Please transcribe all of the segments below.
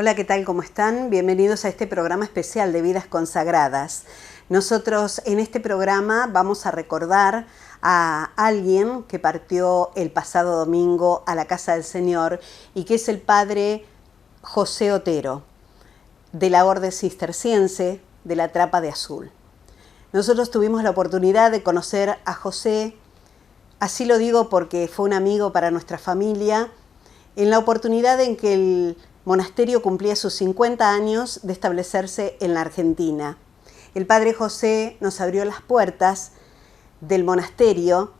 Hola, ¿qué tal? ¿Cómo están? Bienvenidos a este programa especial de Vidas Consagradas. Nosotros en este programa vamos a recordar a alguien que partió el pasado domingo a la casa del Señor y que es el padre José Otero, de la Orden Cisterciense de la Trapa de Azul. Nosotros tuvimos la oportunidad de conocer a José, así lo digo porque fue un amigo para nuestra familia, en la oportunidad en que el monasterio cumplía sus 50 años de establecerse en la Argentina. El padre José nos abrió las puertas del monasterio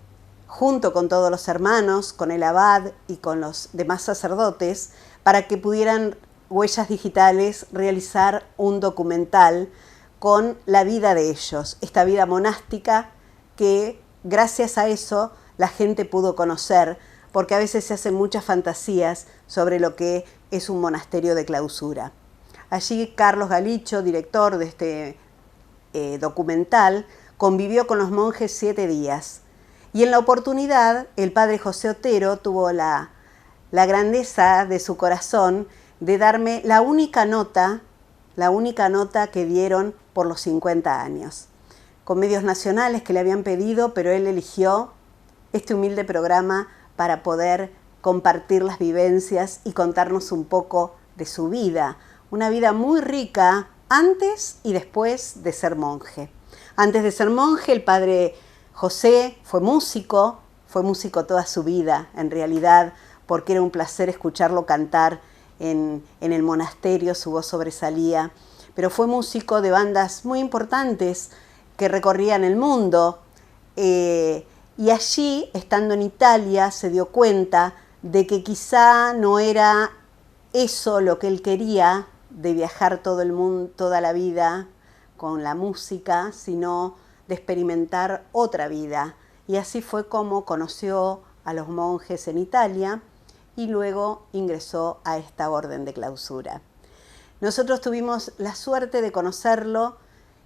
junto con todos los hermanos, con el abad y con los demás sacerdotes, para que pudieran Huellas Digitales realizar un documental con la vida de ellos, esta vida monástica que gracias a eso la gente pudo conocer, porque a veces se hacen muchas fantasías sobre lo que es un monasterio de clausura. Allí Carlos Galicho, director de este documental, convivió con los monjes 7 días. Y en la oportunidad, el padre José Otero tuvo la grandeza de su corazón de darme la única nota que dieron por los 50 años. Con medios nacionales que le habían pedido, pero él eligió este humilde programa para poder compartir las vivencias y contarnos un poco de su vida. Una vida muy rica antes y después de ser monje. Antes de ser monje, el padre José fue músico toda su vida, en realidad, porque era un placer escucharlo cantar en el monasterio, su voz sobresalía, pero fue músico de bandas muy importantes que recorrían el mundo, y allí, estando en Italia, se dio cuenta de que quizá no era eso lo que él quería, de viajar todo el mundo, toda la vida con la música, sino de experimentar otra vida. Y así fue como conoció a los monjes en Italia y luego ingresó a esta orden de clausura. Nosotros tuvimos la suerte de conocerlo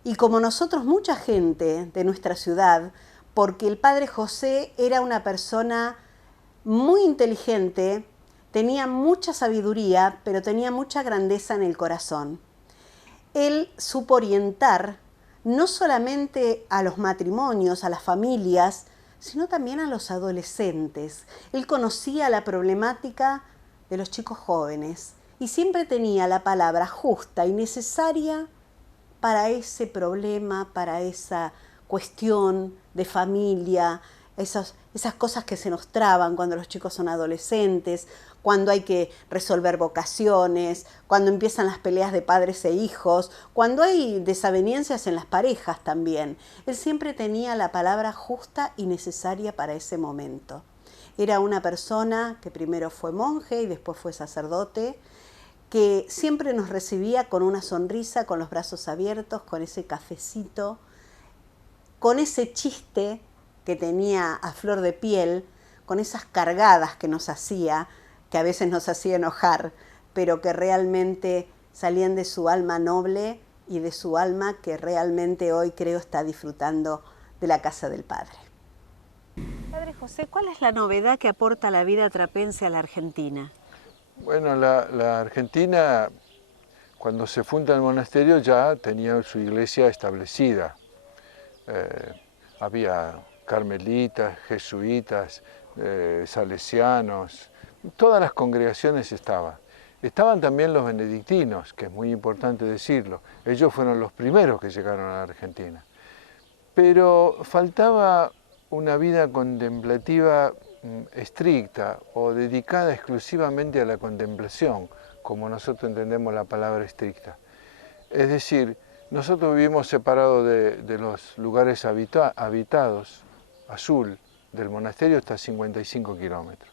y como nosotros mucha gente de nuestra ciudad, porque el padre José era una persona muy inteligente, tenía mucha sabiduría, pero tenía mucha grandeza en el corazón. Él supo orientar no solamente a los matrimonios, a las familias, sino también a los adolescentes. Él conocía la problemática de los chicos jóvenes y siempre tenía la palabra justa y necesaria para ese problema, para esa cuestión de familia, esas cosas que se nos traban cuando los chicos son adolescentes, cuando hay que resolver vocaciones, cuando empiezan las peleas de padres e hijos, cuando hay desavenencias en las parejas también. Él siempre tenía la palabra justa y necesaria para ese momento. Era una persona que primero fue monje y después fue sacerdote, que siempre nos recibía con una sonrisa, con los brazos abiertos, con ese cafecito, con ese chiste que tenía a flor de piel, con esas cargadas que nos hacía, que a veces nos hacía enojar, pero que realmente salían de su alma noble y de su alma que realmente hoy creo está disfrutando de la casa del Padre. Padre José, ¿cuál es la novedad que aporta la vida trapense a la Argentina? Bueno, la Argentina, cuando se funda el monasterio, ya tenía su iglesia establecida. Había carmelitas, jesuitas, salesianos, todas las congregaciones estaban. Estaban también los benedictinos, que es muy importante decirlo. Ellos fueron los primeros que llegaron a la Argentina. Pero faltaba una vida contemplativa estricta o dedicada exclusivamente a la contemplación, como nosotros entendemos la palabra estricta. Es decir, nosotros vivimos separados de los lugares habitados, Azul, del monasterio hasta 55 kilómetros.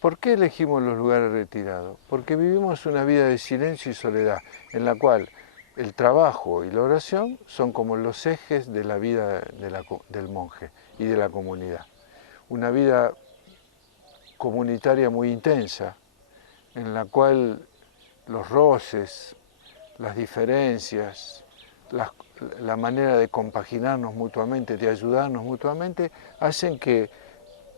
¿Por qué elegimos los lugares retirados? Porque vivimos una vida de silencio y soledad, en la cual el trabajo y la oración son como los ejes de la vida del monje y de la comunidad. Una vida comunitaria muy intensa, en la cual los roces, las diferencias, la manera de compaginarnos mutuamente, de ayudarnos mutuamente, hacen que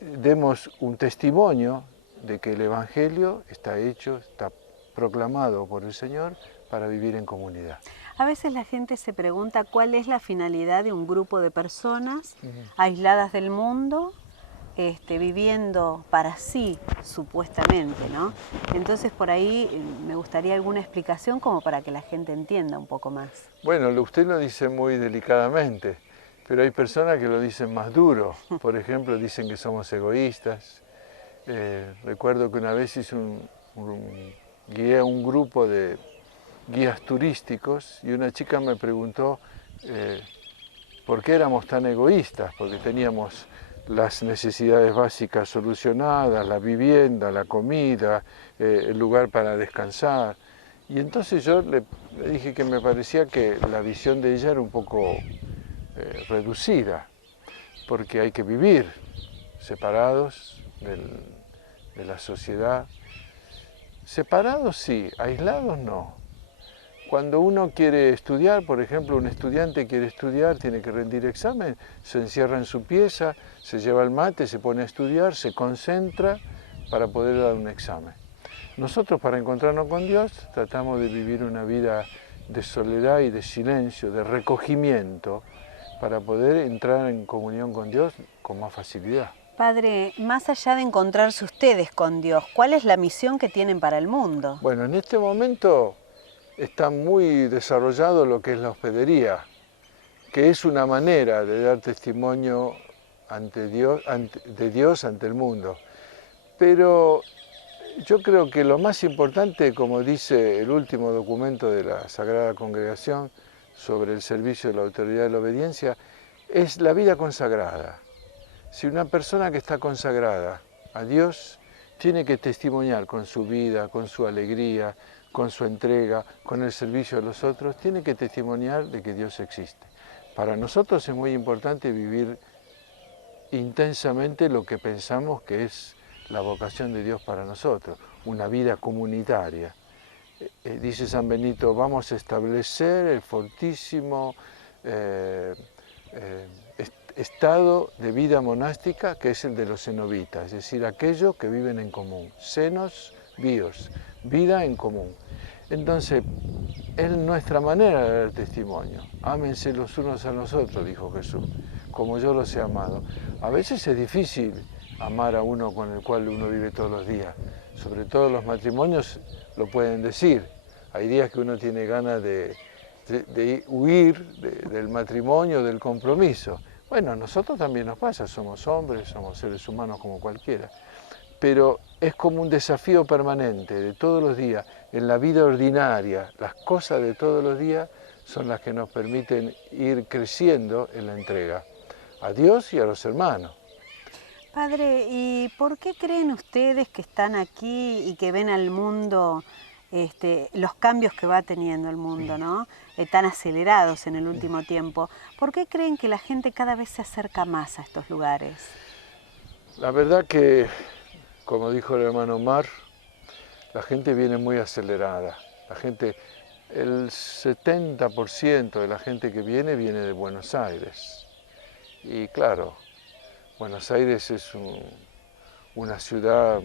demos un testimonio de que el Evangelio está hecho, está proclamado por el Señor para vivir en comunidad. A veces la gente se pregunta cuál es la finalidad de un grupo de personas aisladas del mundo, viviendo para sí, supuestamente, ¿no? Entonces por ahí me gustaría alguna explicación como para que la gente entienda un poco más. Bueno, usted lo dice muy delicadamente, pero hay personas que lo dicen más duro. Por ejemplo, dicen que somos egoístas. Recuerdo que una vez guié a un grupo de guías turísticos y una chica me preguntó por qué éramos tan egoístas, porque teníamos las necesidades básicas solucionadas, la vivienda, la comida, el lugar para descansar. Y entonces yo le dije que me parecía que la visión de ella era un poco reducida, porque hay que vivir separados de la sociedad. Separados sí, aislados no. Cuando uno quiere estudiar, por ejemplo, un estudiante quiere estudiar, tiene que rendir examen, se encierra en su pieza, se lleva el mate, se pone a estudiar, se concentra para poder dar un examen. Nosotros, para encontrarnos con Dios, tratamos de vivir una vida de soledad y de silencio, de recogimiento, para poder entrar en comunión con Dios con más facilidad. Padre, más allá de encontrarse ustedes con Dios, ¿cuál es la misión que tienen para el mundo? Bueno, en este momento está muy desarrollado lo que es la hospedería, que es una manera de dar testimonio de Dios ante el mundo. Pero yo creo que lo más importante, como dice el último documento de la Sagrada Congregación sobre el servicio de la autoridad de la obediencia, es la vida consagrada. Si una persona que está consagrada a Dios tiene que testimoniar con su vida, con su alegría, con su entrega, con el servicio a los otros, tiene que testimoniar de que Dios existe. Para nosotros es muy importante vivir intensamente lo que pensamos que es la vocación de Dios para nosotros, una vida comunitaria. Dice San Benito, vamos a establecer el fortísimo estado de vida monástica que es el de los cenobitas, es decir, aquellos que viven en común, cenos bios, vida en común. Entonces, es nuestra manera de dar testimonio. Ámense los unos a los otros, dijo Jesús, como yo los he amado. A veces es difícil amar a uno con el cual uno vive todos los días. Sobre todo los matrimonios lo pueden decir. Hay días que uno tiene ganas de huir del matrimonio, del compromiso. Bueno, a nosotros también nos pasa, somos hombres, somos seres humanos como cualquiera. Pero es como un desafío permanente de todos los días, en la vida ordinaria. Las cosas de todos los días son las que nos permiten ir creciendo en la entrega a Dios y a los hermanos. Padre, ¿y por qué creen ustedes que están aquí y que ven al mundo, los cambios que va teniendo el mundo, ¿no? Tan acelerados en el último tiempo? ¿Por qué creen que la gente cada vez se acerca más a estos lugares? La verdad que, como dijo el hermano Omar, la gente viene muy acelerada. El 70% de la gente que viene de Buenos Aires. Y claro, Buenos Aires es una ciudad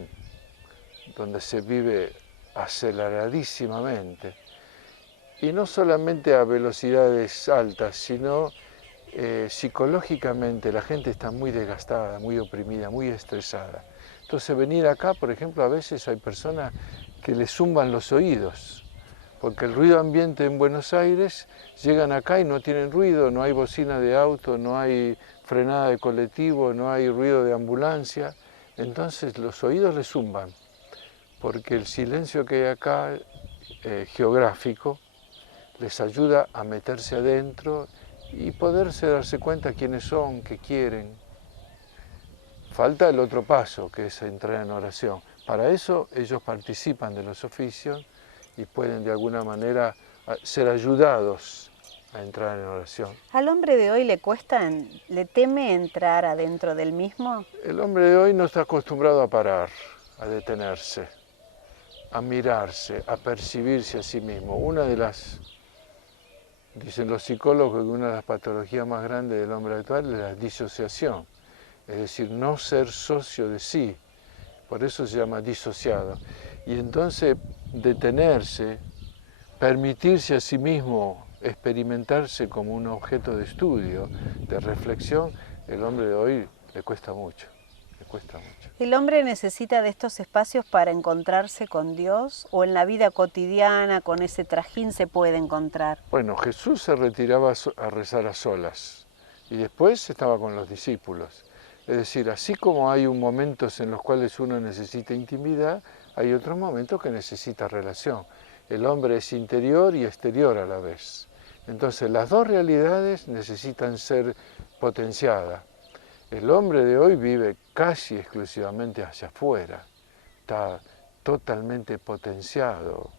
donde se vive aceleradísimamente. Y no solamente a velocidades altas, sino psicológicamente la gente está muy desgastada, muy oprimida, muy estresada. Entonces venir acá, por ejemplo, a veces hay personas que les zumban los oídos, porque el ruido ambiente en Buenos Aires, llegan acá y no tienen ruido, no hay bocina de auto, no hay frenada de colectivo, no hay ruido de ambulancia, entonces los oídos les zumban, porque el silencio que hay acá, geográfico, les ayuda a meterse adentro y poderse darse cuenta quiénes son, qué quieren. Falta el otro paso, que es entrar en oración. Para eso ellos participan de los oficios y pueden de alguna manera ser ayudados a entrar en oración. ¿Al hombre de hoy le teme entrar adentro del mismo? El hombre de hoy no está acostumbrado a parar, a detenerse, a mirarse, a percibirse a sí mismo. Dicen los psicólogos que una de las patologías más grandes del hombre actual es la disociación, es decir, no ser socio de sí, por eso se llama disociado. Y entonces detenerse, permitirse a sí mismo experimentarse como un objeto de estudio, de reflexión, el hombre de hoy le cuesta mucho, le cuesta mucho. ¿El hombre necesita de estos espacios para encontrarse con Dios o en la vida cotidiana con ese trajín se puede encontrar? Bueno, Jesús se retiraba a rezar a solas y después estaba con los discípulos. Es decir, así como hay momentos en los cuales uno necesita intimidad, hay otros momentos que necesita relación. El hombre es interior y exterior a la vez. Entonces las dos realidades necesitan ser potenciadas. El hombre de hoy vive casi exclusivamente hacia afuera, está totalmente potenciado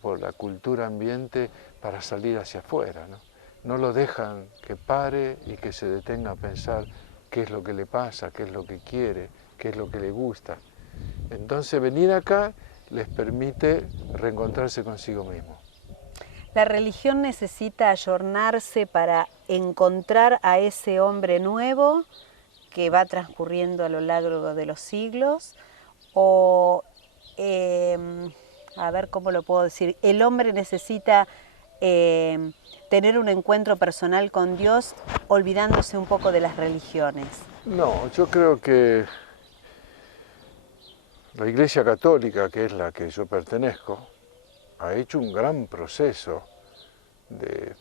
por la cultura ambiente para salir hacia afuera, ¿no? No lo dejan que pare y que se detenga a pensar qué es lo que le pasa, qué es lo que quiere, qué es lo que le gusta. Entonces venir acá les permite reencontrarse consigo mismo. La religión necesita ayornarse para encontrar a ese hombre nuevo que va transcurriendo a lo largo de los siglos, o, a ver cómo lo puedo decir, el hombre necesita tener un encuentro personal con Dios olvidándose un poco de las religiones. No, yo creo que la Iglesia Católica, que es la que yo pertenezco, ha hecho un gran proceso de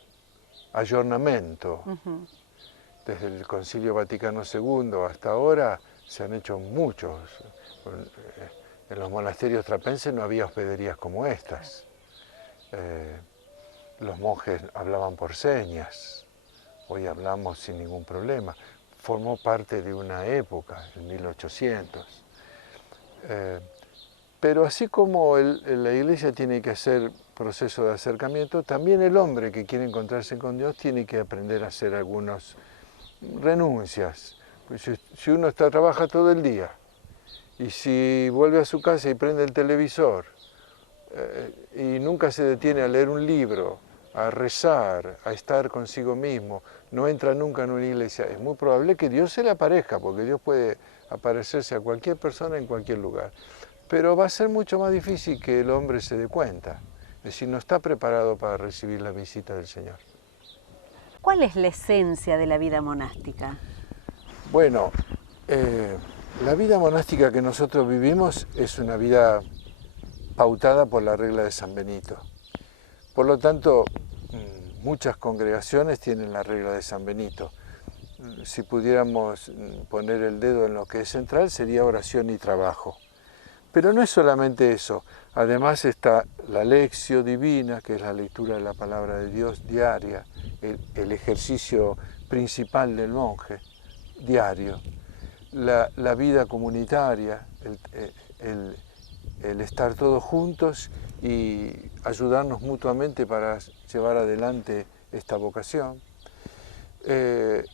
ayornamiento. Desde el Concilio Vaticano II hasta ahora se han hecho muchos. En los monasterios trapenses no había hospederías como estas. Los monjes hablaban por señas, hoy hablamos sin ningún problema. Formó parte de una época, en 1800. Pero así como la Iglesia tiene que hacer proceso de acercamiento, también el hombre que quiere encontrarse con Dios tiene que aprender a hacer algunas renuncias. Pues si uno trabaja todo el día y si vuelve a su casa y prende el televisor y nunca se detiene a leer un libro, a rezar, a estar consigo mismo, no entra nunca en una iglesia, es muy probable que Dios se le aparezca, porque Dios puede aparecerse a cualquier persona en cualquier lugar. Pero va a ser mucho más difícil que el hombre se dé cuenta, es decir, no está preparado para recibir la visita del Señor. ¿Cuál es la esencia de la vida monástica? Bueno, la vida monástica que nosotros vivimos es una vida pautada por la regla de San Benito. Por lo tanto, muchas congregaciones tienen la regla de San Benito. Si pudiéramos poner el dedo en lo que es central, sería oración y trabajo. Pero no es solamente eso, además está la lectio divina, que es la lectura de la palabra de Dios diaria, el ejercicio principal del monje, diario, la vida comunitaria, el estar todos juntos y ayudarnos mutuamente para llevar adelante esta vocación. El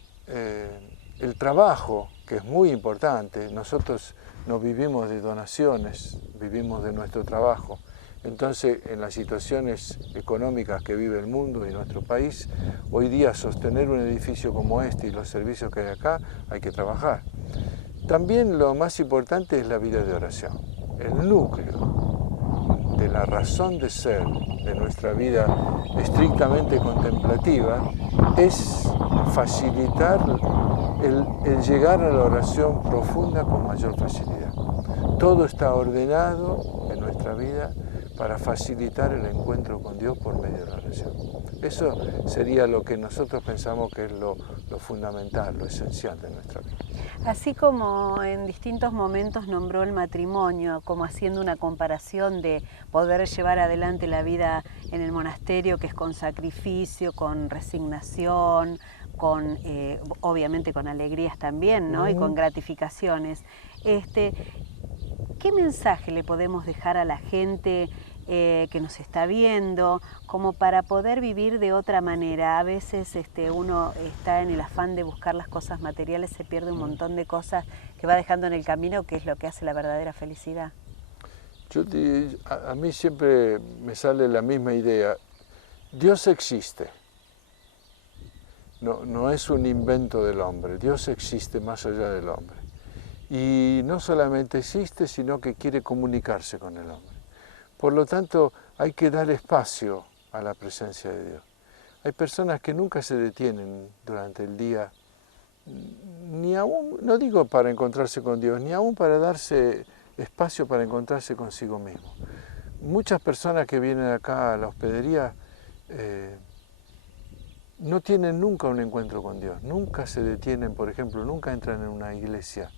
trabajo, que es muy importante, nosotros no vivimos de donaciones, vivimos de nuestro trabajo. Entonces, en las situaciones económicas que vive el mundo y nuestro país, hoy día sostener un edificio como este y los servicios que hay acá, hay que trabajar. También lo más importante es la vida de oración. El núcleo de la razón de ser de nuestra vida estrictamente contemplativa es facilitar el llegar a la oración profunda con mayor facilidad. Todo está ordenado en nuestra vida para facilitar el encuentro con Dios por medio de la oración. Eso sería lo que nosotros pensamos que es lo fundamental, lo esencial de nuestra vida. Así como en distintos momentos nombró el matrimonio, como haciendo una comparación de poder llevar adelante la vida en el monasterio, que es con sacrificio, con resignación, con obviamente con alegrías también, ¿no? Y con gratificaciones. ¿Qué mensaje le podemos dejar a la gente que nos está viendo, como para poder vivir de otra manera? A veces uno está en el afán de buscar las cosas materiales, se pierde un montón de cosas que va dejando en el camino, que es lo que hace la verdadera felicidad. A mí siempre me sale la misma idea. Dios existe. No es un invento del hombre. Dios existe más allá del hombre. y no solamente existe, sino que quiere comunicarse con el hombre. Por lo tanto, hay que dar espacio a la presencia de Dios. Hay personas que nunca se detienen durante el día, ni aún, no digo para encontrarse con Dios, ni aún para darse espacio para encontrarse consigo mismo. Muchas personas que vienen acá a la hospedería no tienen nunca un encuentro con Dios, nunca se detienen, por ejemplo, nunca entran en una iglesia.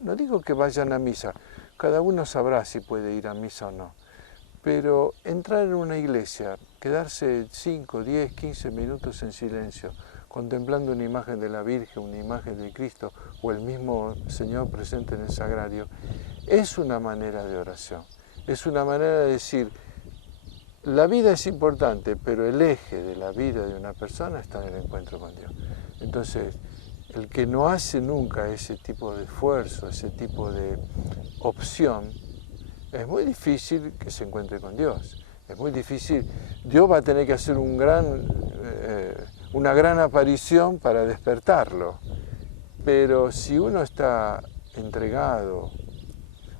No digo que vayan a misa, cada uno sabrá si puede ir a misa o no, pero entrar en una iglesia, quedarse 5, 10, 15 minutos en silencio, contemplando una imagen de la Virgen, una imagen de Cristo o el mismo Señor presente en el sagrario, es una manera de oración, es una manera de decir, la vida es importante, pero el eje de la vida de una persona está en el encuentro con Dios. Entonces, el que no hace nunca ese tipo de esfuerzo, ese tipo de opción, es muy difícil que se encuentre con Dios. Es muy difícil. Dios va a tener que hacer una gran aparición para despertarlo. Pero si uno está entregado,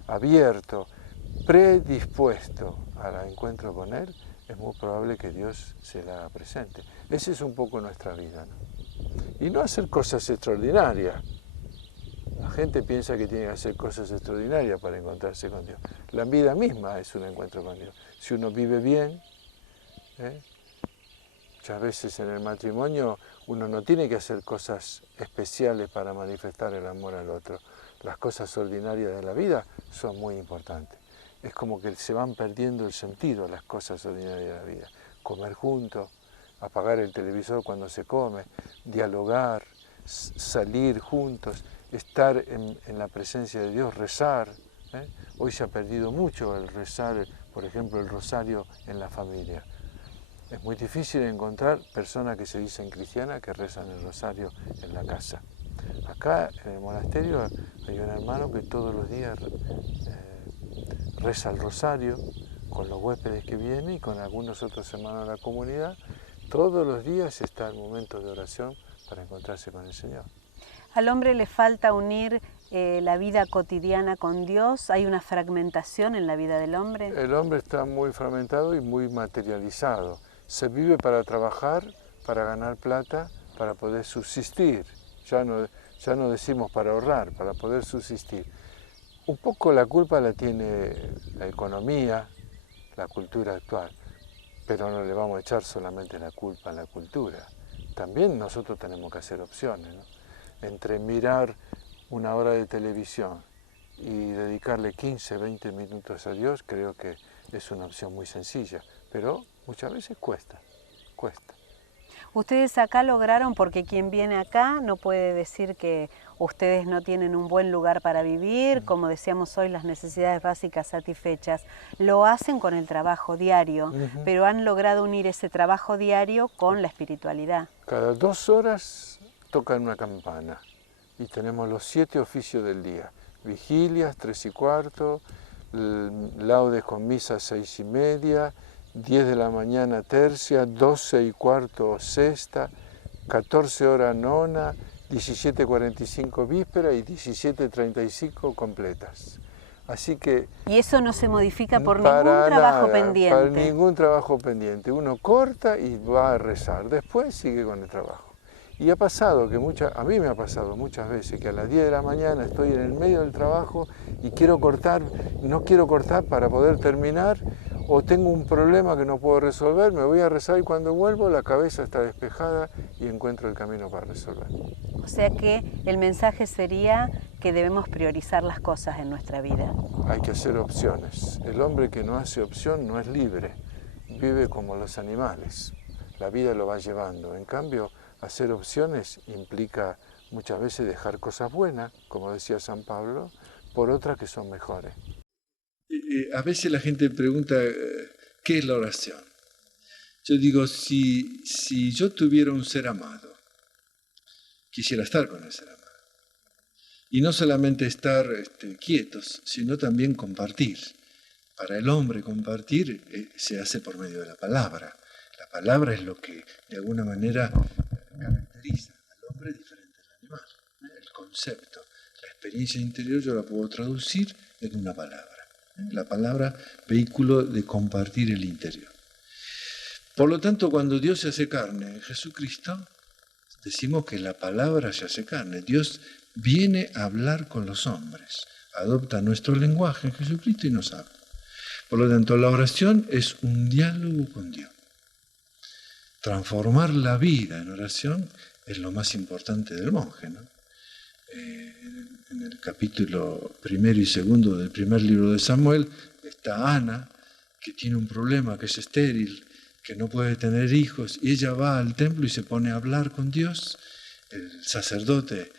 abierto, predispuesto al encuentro con Él, es muy probable que Dios se la haga presente. Esa es un poco nuestra vida, ¿no? Y no hacer cosas extraordinarias. La gente piensa que tiene que hacer cosas extraordinarias para encontrarse con Dios. La vida misma es un encuentro con Dios. Si uno vive bien, muchas veces en el matrimonio uno no tiene que hacer cosas especiales para manifestar el amor al otro. Las cosas ordinarias de la vida son muy importantes. Es como que se van perdiendo el sentido las cosas ordinarias de la vida. Comer juntos, apagar el televisor cuando se come, dialogar, salir juntos, estar en la presencia de Dios, rezar. Hoy se ha perdido mucho el rezar, por ejemplo, el rosario en la familia. Es muy difícil encontrar personas que se dicen cristianas que rezan el rosario en la casa. Acá en el monasterio hay un hermano que todos los días reza el rosario con los huéspedes que vienen y con algunos otros hermanos de la comunidad. Todos los días está el momento de oración para encontrarse con el Señor. Al hombre le falta unir la vida cotidiana con Dios. ¿Hay una fragmentación en la vida del hombre? El hombre está muy fragmentado y muy materializado. Se vive para trabajar, para ganar plata, para poder subsistir. Ya no decimos para ahorrar, para poder subsistir. Un poco la culpa la tiene la economía, la cultura actual, pero no le vamos a echar solamente la culpa a la cultura. También nosotros tenemos que hacer opciones, ¿no? Entre mirar una hora de televisión y dedicarle 15, 20 minutos a Dios, creo que es una opción muy sencilla, pero muchas veces cuesta. Ustedes acá lograron, porque quien viene acá no puede decir que ustedes no tienen un buen lugar para vivir, como decíamos hoy, las necesidades básicas satisfechas. Lo hacen con el trabajo diario, pero han logrado unir ese trabajo diario con la espiritualidad. Cada 2 horas tocan una campana y tenemos los 7 oficios del día. Vigilias, 3:15, laudes con misa 6:30, 10 de la mañana tercia, 12:15 sexta, 14 horas nona, 17:45 víspera y 17:35 completas. Así que... ¿Y eso no se modifica por ningún trabajo pendiente? Para ningún trabajo pendiente. Uno corta y va a rezar, después sigue con el trabajo. Y ha pasado que a mí me ha pasado muchas veces que a las 10 de la mañana estoy en el medio del trabajo y quiero cortar, no quiero cortar para poder terminar, o tengo un problema que no puedo resolver, me voy a rezar y cuando vuelvo la cabeza está despejada y encuentro el camino para resolver. O sea que el mensaje sería que debemos priorizar las cosas en nuestra vida. Hay que hacer opciones. El hombre que no hace opción no es libre, vive como los animales. La vida lo va llevando. En cambio, hacer opciones implica muchas veces dejar cosas buenas, como decía San Pablo, por otras que son mejores. A veces la gente pregunta, ¿qué es la oración? Yo digo, si yo tuviera un ser amado, quisiera estar con el ser amado. Y no solamente estar quietos, sino también compartir. Para el hombre compartir se hace por medio de la palabra. La palabra es lo que de alguna manera caracteriza al hombre diferente al animal. El concepto, la experiencia interior yo la puedo traducir en una palabra. La palabra, vehículo de compartir el interior. Por lo tanto, cuando Dios se hace carne en Jesucristo, decimos que la palabra se hace carne. Dios viene a hablar con los hombres, adopta nuestro lenguaje en Jesucristo y nos habla. Por lo tanto, la oración es un diálogo con Dios. Transformar la vida en oración es lo más importante del monje, ¿no? En el capítulo 1 y 2 del primer libro de Samuel está Ana, que tiene un problema, que es estéril, que no puede tener hijos, y ella va al templo y se pone a hablar con Dios. El sacerdote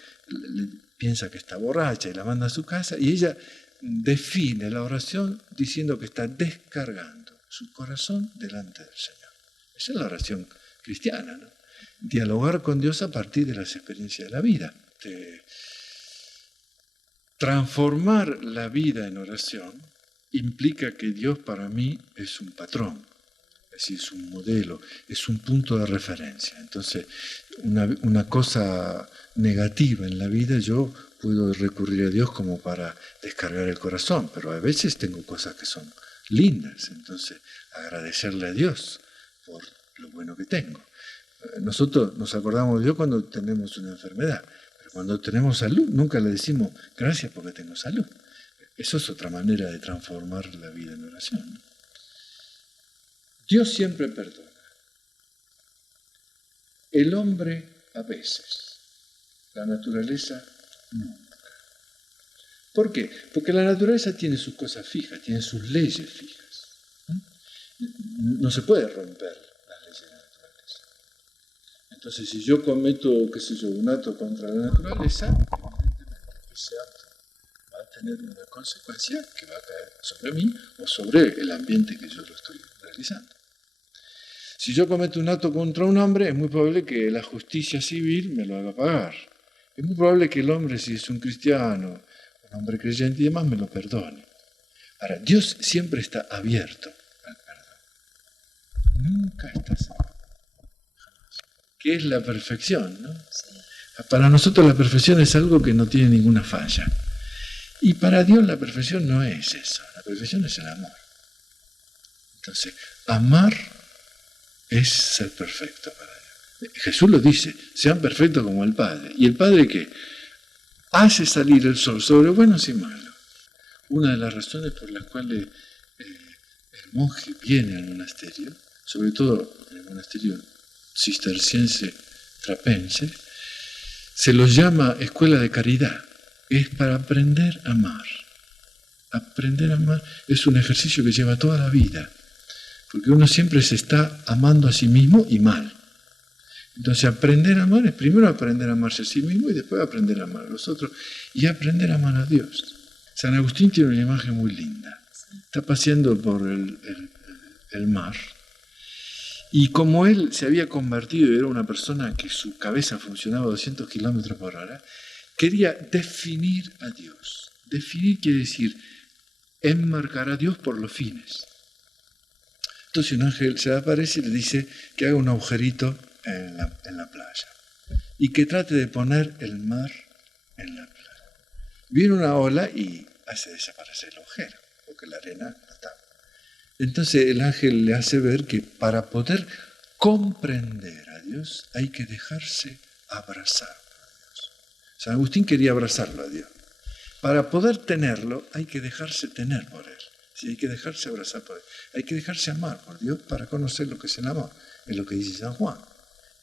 piensa que está borracha y la manda a su casa, y ella define la oración diciendo que está descargando su corazón delante del Señor. Esa es la oración cristiana, ¿no? Dialogar con Dios a partir de las experiencias de la vida. Transformar la vida en oración implica que Dios para mí es un patrón, es decir, es un modelo, es un punto de referencia. Entonces, una cosa negativa en la vida, yo puedo recurrir a Dios como para descargar el corazón, pero a veces tengo cosas que son lindas, entonces agradecerle a Dios por lo bueno que tengo. Nosotros nos acordamos de Dios cuando tenemos una enfermedad, pero cuando tenemos salud nunca le decimos gracias porque tengo salud. Eso es otra manera de transformar la vida en oración, ¿no? Dios siempre perdona. El hombre a veces, la naturaleza nunca. ¿Por qué? Porque la naturaleza tiene sus cosas fijas, tiene sus leyes fijas. No se puede romper las leyes de la naturaleza. Entonces, si yo cometo, un acto contra la naturaleza, evidentemente ese acto va a tener una consecuencia que va a caer sobre mí o sobre el ambiente que yo lo estoy realizando. Si yo cometo un acto contra un hombre, es muy probable que la justicia civil me lo haga pagar. Es muy probable que el hombre, si es un cristiano, un hombre creyente y demás, me lo perdone. Ahora, Dios siempre está abierto al perdón. Nunca está cerrado. ¿Qué es la perfección, no? Sí. Para nosotros la perfección es algo que no tiene ninguna falla. Y para Dios la perfección no es eso. La perfección es el amor. Entonces, amar es ser perfecto para Dios. Jesús lo dice, sean perfectos como el Padre. ¿Y el Padre qué? Hace salir el sol sobre buenos y malos. Una de las razones por las cuales el monje viene al monasterio, sobre todo en el monasterio cisterciense trapense, se los llama escuela de caridad. Es para aprender a amar. Aprender a amar es un ejercicio que lleva toda la vida. Porque uno siempre se está amando a sí mismo y mal. Entonces aprender a amar es primero aprender a amarse a sí mismo y después aprender a amar a los otros y aprender a amar a Dios. San Agustín tiene una imagen muy linda. Está paseando por el mar y como él se había convertido y era una persona que su cabeza funcionaba a 200 kilómetros por hora, quería definir a Dios. Definir quiere decir enmarcar a Dios por los fines. Entonces un ángel se le aparece y le dice que haga un agujerito en la playa y que trate de poner el mar en la playa. Viene una ola y hace desaparecer el agujero, porque la arena no está. Entonces el ángel le hace ver que para poder comprender a Dios hay que dejarse abrazar por Dios. San Agustín quería abrazarlo a Dios. Para poder tenerlo hay que dejarse tener por Él. Sí, hay que dejarse abrazar por Él. Hay que dejarse amar por Dios para conocer lo que es el amor. Es lo que dice San Juan.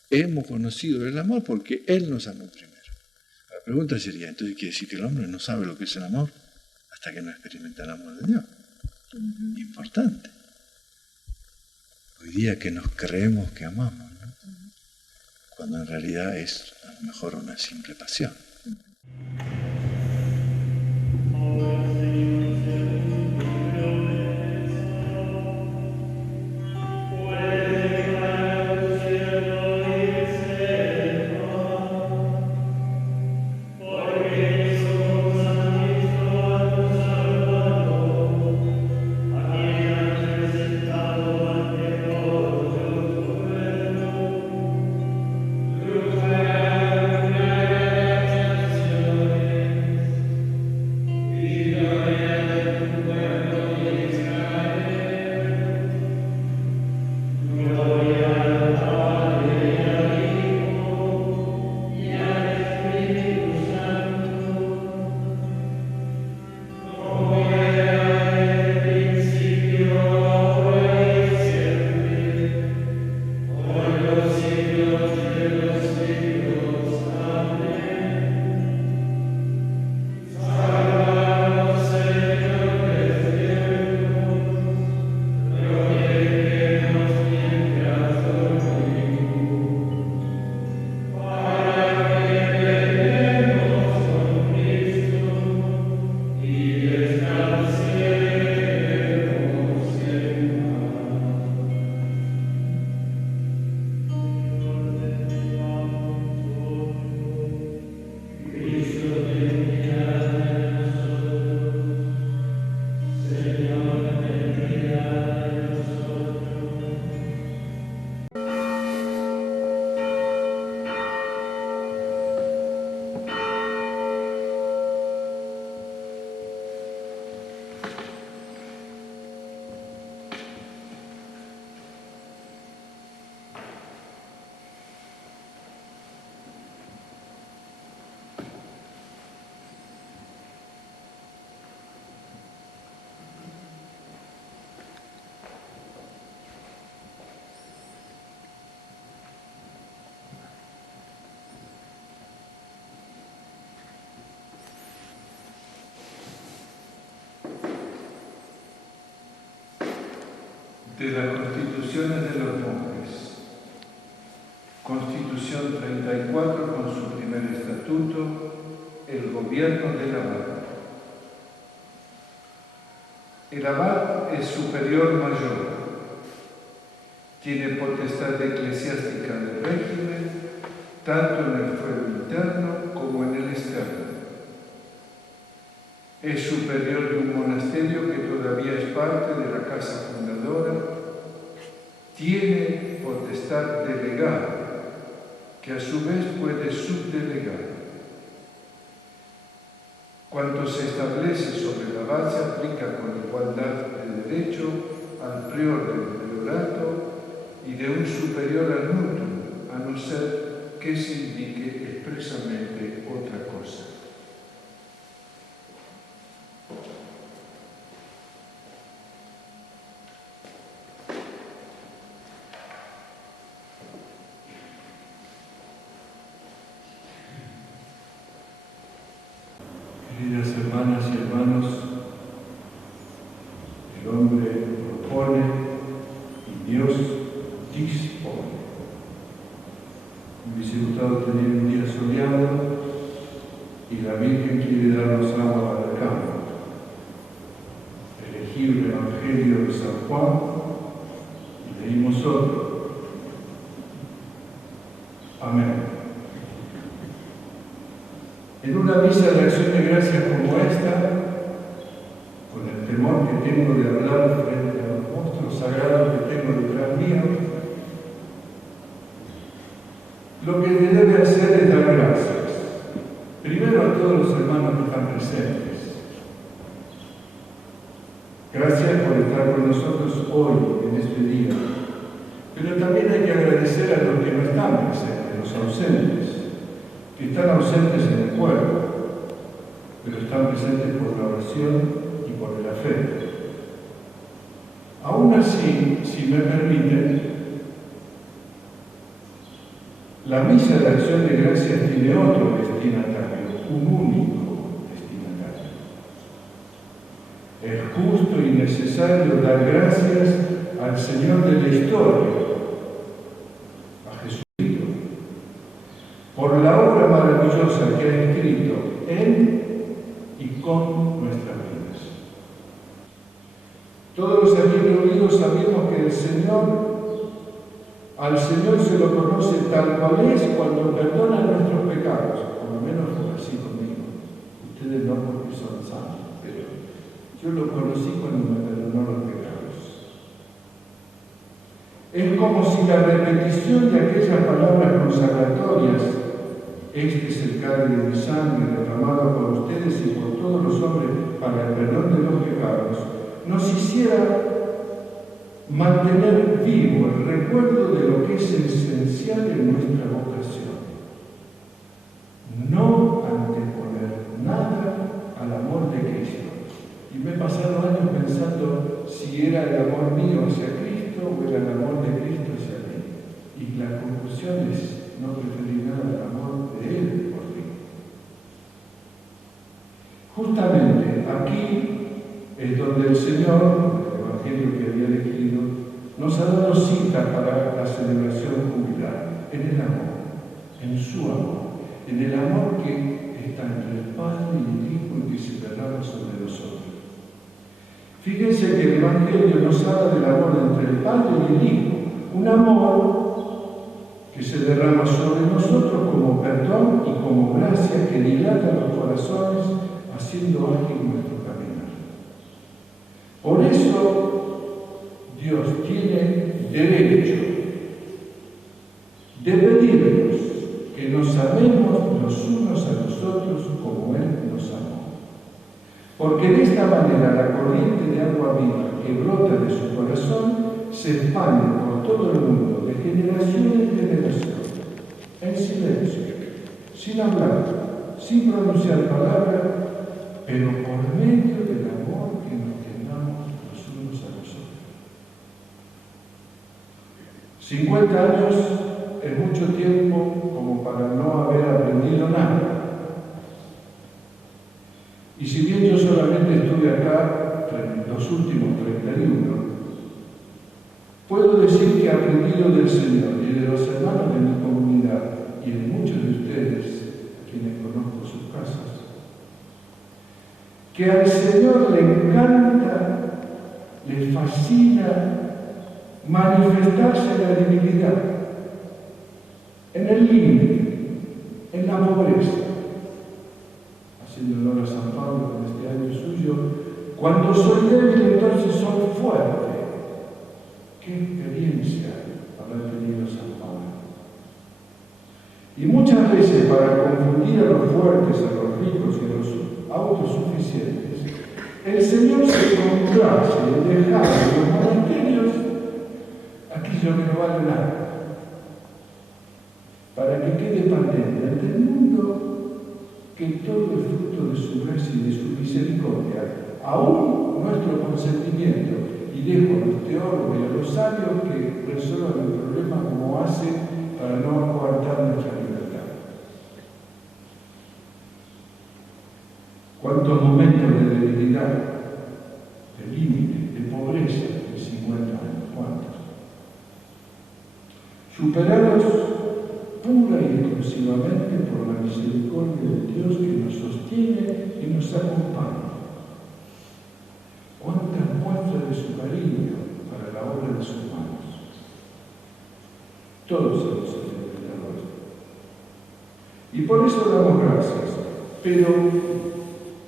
Hemos conocido el amor porque Él nos amó primero. La pregunta sería, entonces quiere decir que el hombre no sabe lo que es el amor hasta que no experimenta el amor de Dios. Importante. Hoy día que nos creemos que amamos, ¿no? Cuando en realidad es a lo mejor una simple pasión. de las constituciones de los monjes. Constitución 34 con su primer estatuto, el gobierno del abad. El abad es superior mayor, tiene potestad eclesiástica del régimen, tanto en el fuero interno como en el externo. Es superior de un monasterio que todavía es parte de la casa fundadora, tiene potestad delegada, que a su vez puede subdelegar. Cuanto se establece sobre el abad se aplica con igualdad de derecho al prior del priorato y de un superior al mutuo, a no ser que se indique expresamente otra cosa. Queridas hermanas y hermanos, el hombre propone y Dios dispone. Me hubiese gustado tener un día soleado y la Virgen quiere darnos agua para el campo. Elegí el Evangelio de San Juan y leímos otro. Amén. En una misa de acción de gracias como esta, con el temor que tengo de hablar frente a los monstruos sagrados que tengo detrás mío, lo que se debe hacer es dar gracias. Primero a todos los hermanos que están presentes. Gracias por estar con nosotros hoy, en este día. Pero también hay que agradecer a los que no están presentes, los ausentes, que están ausentes en el cuerpo, pero están presentes por la oración y por el afecto. Aún así, si me permiten, la misa de acción de gracias tiene otro destinatario, un único destinatario. Es justo y necesario dar gracias al Señor de la historia, a Jesucristo, por la obra maravillosa que ha escrito en y con nuestras vidas. Todos los aquí reunidos sabemos que al Señor se lo conoce tal cual es cuando perdona nuestros pecados. Por lo menos fue así conmigo. Ustedes no, porque son santos, pero yo lo conocí cuando me perdonó los pecados. Es como si la repetición de aquellas palabras consagratorias, este es el cáliz de mi sangre derramado por ustedes y por todos los hombres para el perdón de los pecados, nos hiciera mantener vivo el recuerdo de lo que es esencial en nuestra vocación. No anteponer nada al amor de Cristo. Y me he pasado años pensando si era el amor mío hacia Cristo o era el amor de Cristo hacia mí. Y la conclusión es no preferir nada al amor de Él por mí. Justamente aquí es donde el Señor, el Evangelio que había elegido, nos ha dado cita para la celebración jubilar, en el amor, en su amor, en el amor que está entre el Padre y el Hijo y que se derrama sobre nosotros. Fíjense que el Evangelio nos habla del amor entre el Padre y el Hijo, un amor que se derrama sobre nosotros como perdón y como gracia que dilata los corazones, haciendo ágil nuestro caminar. Por eso, Dios tiene derecho de pedirnos que nos amemos los unos a los otros como Él nos amó. Porque de esta manera la corriente de agua viva que brota de su corazón se expande por todo el mundo, de generación en generación, en silencio, sin hablar, sin pronunciar palabras, pero por medio del amor que nos tengamos los unos a los otros. 50 años es mucho tiempo como para no haber aprendido nada. Y si bien yo solamente estuve acá los últimos 31, puedo decir que he aprendido del Señor y de los hermanos de mi comunidad y de muchos de ustedes, a quienes conozco sus casas, que al Señor le encanta, le fascina manifestarse en la divinidad, en el límite, en la pobreza. Haciendo honor a San Pablo en este año suyo, cuando soy débil, entonces soy fuerte. ¡Qué experiencia haber tenido San Pablo! Y muchas veces, para confundir a los fuertes, a los ricos y a los autosuficientes, el Señor se complace en dejar en los monasterios aquello que no vale nada, para que quede patente ante el mundo que todo es fruto de su gracia y de su misericordia, aún nuestro consentimiento, y dejo a los teólogos y a los sabios que resuelvan el problema como hacen para no coartar nuestra libertad. ¿Cuántos momentos de debilidad, de límite, de pobreza de 50 años? ¿Cuántos? Superados pura y exclusivamente por la misericordia de Dios que nos sostiene y nos acompaña. ¿Cuántas muestras de su cariño para la obra de sus manos? Todos somos experimentadores. Y por eso damos gracias. Pero,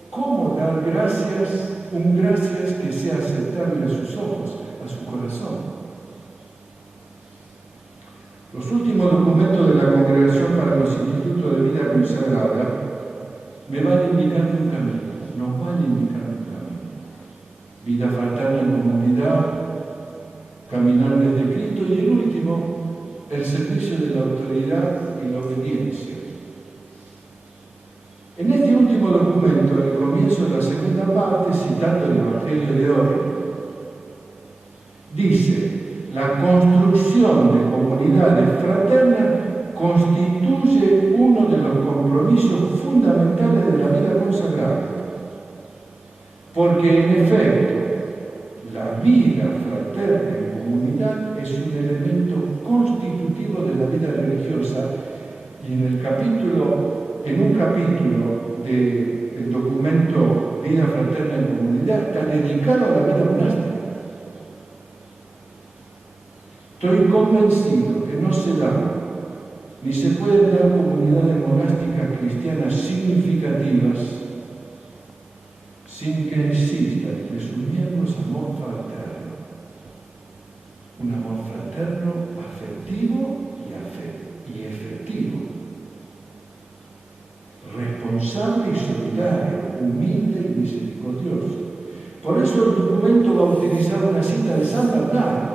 ¿cómo dar gracias? Un gracias que sea aceptable a sus ojos, a su corazón. Los últimos documentos de la Congregación para los Institutos de Vida Consagrada me van indicando un camino, nos van indicando un camino. Vida fraterna en comunidad, caminar desde Cristo y el último, el servicio de la autoridad y la obediencia. En este último documento, al comienzo de la segunda parte, citando el Evangelio de hoy, dice: la construcción de comunidades fraternas constituye uno de los compromisos fundamentales de la vida consagrada, porque en efecto la vida fraterna en comunidad es un elemento constitutivo de la vida religiosa, y en un capítulo del documento Vida Fraterna en Comunidad está dedicado a la vida monástica. Estoy convencido que no se da, ni se pueden dar comunidades monásticas cristianas significativas sin que exista entre sus miembros amor fraterno. Un amor fraterno afectivo y efectivo. Responsable y solidario, humilde y misericordioso. Por eso el documento va a utilizar una cita de San Bernardo,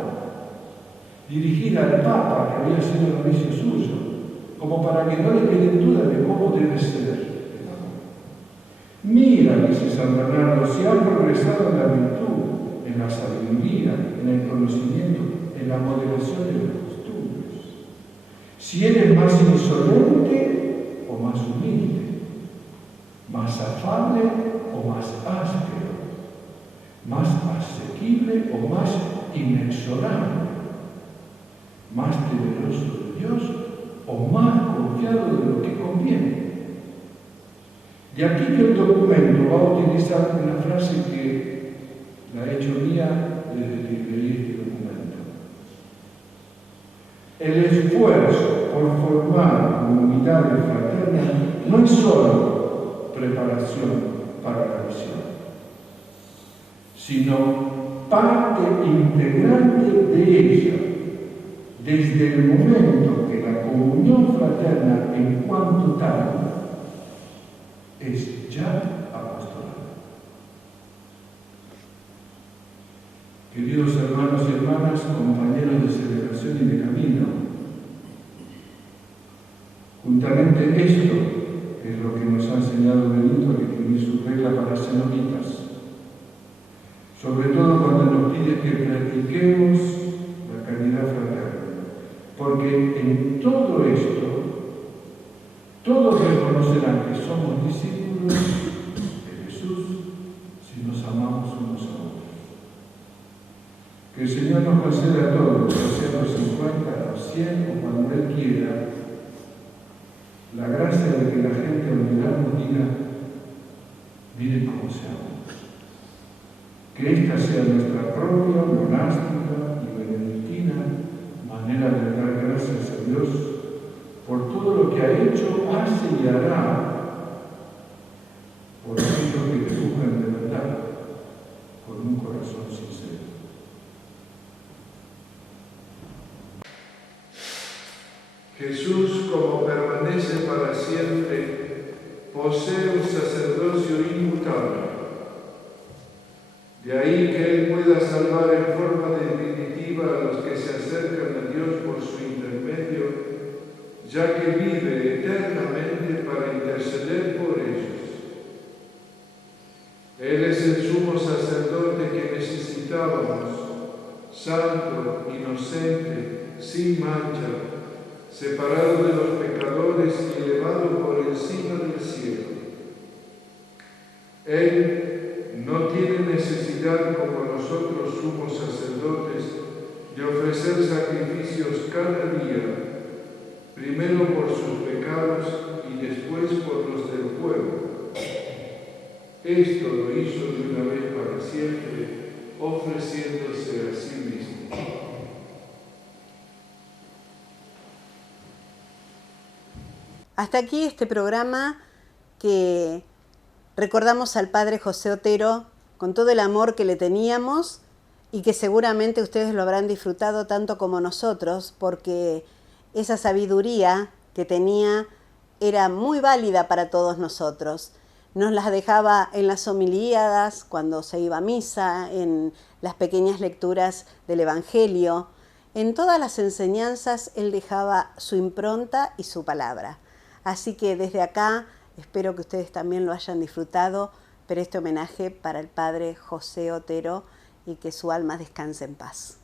dirigida al Papa, que había sido novicio suyo, como para que no le quede duda de cómo debe ser el amor. Mira, dice San Bernardo, si han progresado en la virtud, en la sabiduría, en el conocimiento, en la moderación de las costumbres. Si eres más insolente o más humilde, más afable o más áspero, más asequible o más inexorable, más temeroso de Dios o más confiado de lo que conviene. De aquí que el documento va a utilizar una frase que la he hecho mía desde que leí este documento. El esfuerzo por formar comunidades fraternas no es solo preparación para la misión, sino parte integrante de ella, desde el momento que la comunión fraterna en cuanto tal es ya apostolado. Queridos hermanos y hermanas, compañeros de celebración y de camino, juntamente esto es lo que nos ha enseñado Benito al escribir su regla para cenoritas, sobre todo cuando nos pide que practiquemos la caridad fraterna, porque en todo esto todos reconocerán que somos discípulos de Jesús si nos amamos unos a otros. Que el Señor Señor nos conceda a todos, ya sean los 50, los 100 o cuando Él quiera, la gracia de que la gente al mirarnos diga, miren cómo seamos. Que esta sea nuestra propia, monástica y benedictina manera de dar gracias a Dios por todo lo que ha hecho, hace y hará por aquellos que le buscan de verdad, con un corazón sincero. Jesús, como permanece para siempre, posee un sacerdocio inmutable. De ahí que Él pueda salvar en forma definitiva a los que se acercan a Dios por su intermedio, ya que vive eternamente para interceder por ellos. Él es el sumo sacerdote que necesitábamos, santo, inocente, sin mancha, separado de los pecadores y elevado por encima del cielo. Él no tiene necesidad, como nosotros sumos sacerdotes, de ofrecer sacrificios cada día, primero por sus pecados y después por los del pueblo. Esto lo hizo de una vez para siempre, ofreciéndose a sí mismo. Hasta aquí este programa que recordamos al Padre José Otero con todo el amor que le teníamos y que seguramente ustedes lo habrán disfrutado tanto como nosotros, porque esa sabiduría que tenía era muy válida para todos nosotros. Nos las dejaba en las homilíadas, cuando se iba a misa, en las pequeñas lecturas del Evangelio. En todas las enseñanzas Él dejaba su impronta y su palabra. Así que desde acá espero que ustedes también lo hayan disfrutado, pero este homenaje para el Padre José Otero y que su alma descanse en paz.